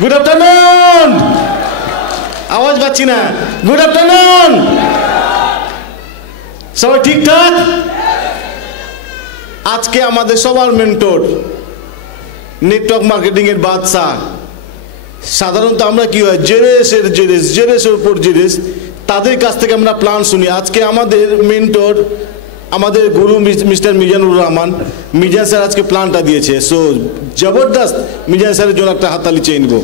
Good afternoon. আওয়াজ পাচ্ছি না। Good afternoon. সবাই ঠিকঠাক? আজকে আমাদের সবার মেন্টর, নেটওয়ার্ক মার্কেটিং এর বাদশা। সাধারণত আমরা কি হয়, জেরেসের উপর জেরেস, তাদের কাছ থেকে আমরা প্ল্যান শুনি। আজকে আমাদের মেন্টর, আমাদের গুরু মিস্টার মিজানুর রহমান, মিজান স্যার আজকে প্ল্যানটা দিয়েছে। সো জবরদস্ত, মিজান স্যারের জন্য একটা হাততালি চেয়ে নিব।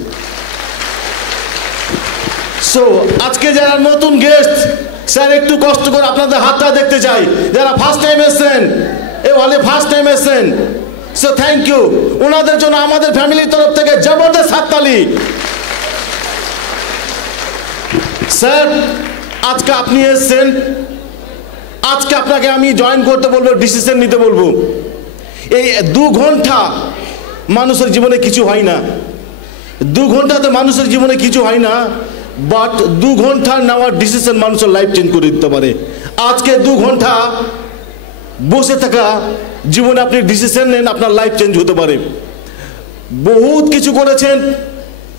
সো আজকে যারা নতুন গেস্ট, স্যার একটু কষ্ট করে আপনাদের হাতটা দেখতে চাই। যারা ফার্স্ট টাইম এসেছেন, এ হলে ফার্স্ট টাইম এসেছেন, সো থ্যাংক ইউ। ওনাদের জন্য আমাদের ফ্যামিলির তরফ থেকে জবরদস্ত হাততালি। স্যার আজকে আপনি এসেছেন, আজকে আপনাকে আমি জয়েন করতে বলবো, ডিসিশন নিতে বলবো। এই 2 ঘন্টা মানুষের জীবনে কিছু হয় না, 2 ঘন্টাতে মানুষের জীবনে কিছু হয় না, বাট 2 ঘন্টা নেওয়ার ডিসিশন মানুষের লাইফ চেঞ্জ করে দিতে পারে। আজকে 2 ঘন্টা বসে থাকা জীবনে আপনি ডিসিশন নেন, আপনার লাইফ চেঞ্জ হতে পারে। বহুত কিছু করেছেন,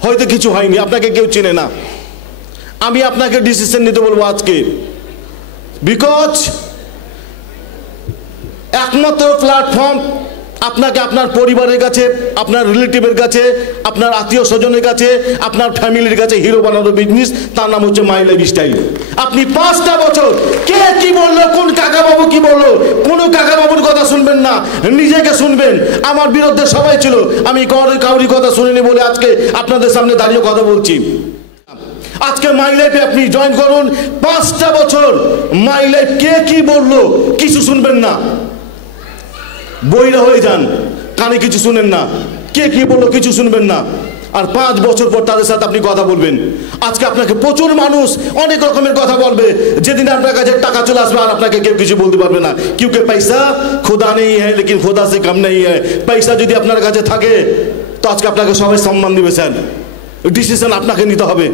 হয়তো কিছু হয়নি, আপনাকে কেউ চেনে না। আমি আপনাকে ডিসিশন নিতে বলবো আজকে, বিকজ একমাত্র প্ল্যাটফর্ম আপনাকে আপনার পরিবারের কাছে, আপনার রিলেটিভের কাছে, আপনার আত্মীয় স্বজনের কাছে, আপনার ফ্যামিলির কাছে হিরো বানানোর বিজনেস, তার নাম হচ্ছে মাই লাইফস্টাইল। আপনি 5টা বছর কে কি বললো, কোন কাকাবাবু কি বললো, কোনো কাকাবাবুর কথা শুনবেন না, নিজেকে শুনবেন। আমার বিরুদ্ধে সবাই ছিল, আমি কাউরি কথা শুনিনি বলে আজকে আপনাদের সামনে দাঁড়িয়ে কথা বলছি। আজকে মাই লাইফে আপনি জয়েন করুন। 5টা বছর মাই লাইফ কে কি বললো কিছু শুনবেন না, বইরা হয়ে যান, কানে কিছু শুনেন না, কে কি বললো কিছু শুনবেন না। আর 5 বছর পর তাদের সাথে আপনি কথা বলবেন। আজকে আপনাকে প্রচুর মানুষ অনেক রকমের কথা বলবে, যেদিন আপনার কাছে টাকা চলে আসবে আর আপনাকে কেউ কিছু বলতে পারবে না। क्योंकि पैसा खुदा नहीं है लेकिन खुदा से कम नहीं है। পয়সা যদি আপনার কাছে থাকে তো আজকে আপনাকে সবাই সম্মান দিবে। স্যার ডিসিশন আপনাকে নিতে হবে।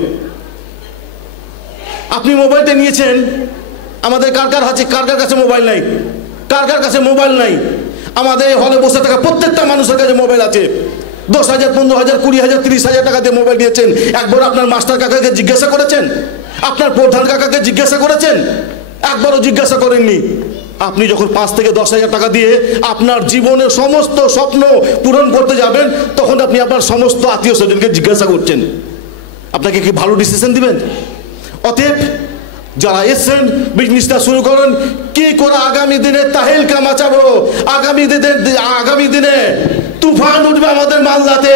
আপনি মোবাইলটা নিয়েছেন, আমাদের কার কাছে মোবাইল নাই? কার কাছে মোবাইল নাই? আমাদের হলে বসে থাকা প্রত্যেকটা মানুষের কাছে মোবাইল আছে। 10,000, 15,000, 20,000, 30,000 টাকা দিয়ে মোবাইল নিয়েছেন। একবার আপনার মাস্টার কাকাকে জিজ্ঞাসা করেছেন? আপনার প্রধান কাকাকে জিজ্ঞাসা করেছেন? একবারও জিজ্ঞাসা করেননি। আপনি যখন 5 থেকে 10,000 টাকা দিয়ে আপনার জীবনের সমস্ত স্বপ্ন পূরণ করতে যাবেন, তখন আপনি আপনার সমস্ত আত্মীয় স্বজনকে জিজ্ঞাসা করছেন আপনাকে কি ভালো ডিসিশন দিবেন? অতএব যারা এসছেন, বিজনেসটা শুরু করুন। কি করে আগামী দিনে তাহেলকা মাচাবো, আগামী দিনে তুফান উঠবে আমাদের মালদাতে।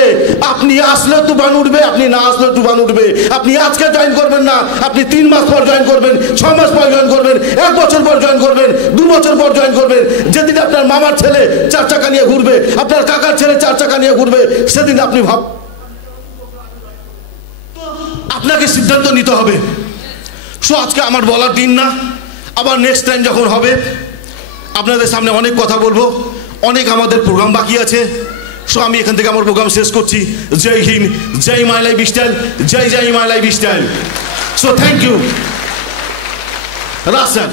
আপনি আসলে তুফান উঠবে, আপনি না আসলে তুফান উঠবে। আপনি আজকে জয়েন করবেন না, আপনি 3 মাস পর জয়েন করবেন, 6 মাস পর জয়েন করবেন, 1 বছর পর জয়েন করবেন, 2 বছর পর জয়েন করবেন। যেদিন আপনার মামার ছেলে 4 চাকা নিয়ে ঘুরবে, আপনার কাকার ছেলে 4 চাকা নিয়ে ঘুরবে, সেদিন আপনি আপনাকে সিদ্ধান্ত নিতে হবে। সো আজকে আমার বলার দিন না, আবার নেক্সট টাইম যখন হবে আপনাদের সামনে অনেক কথা বলবো, অনেক আমাদের প্রোগ্রাম বাকি আছে। সো আমি এখান থেকে আমার প্রোগ্রাম শেষ করছি। জয় হিন্দ, জয় মাই লাইফস্টাইল, জয় my lifestyle. So thank you Raj sir.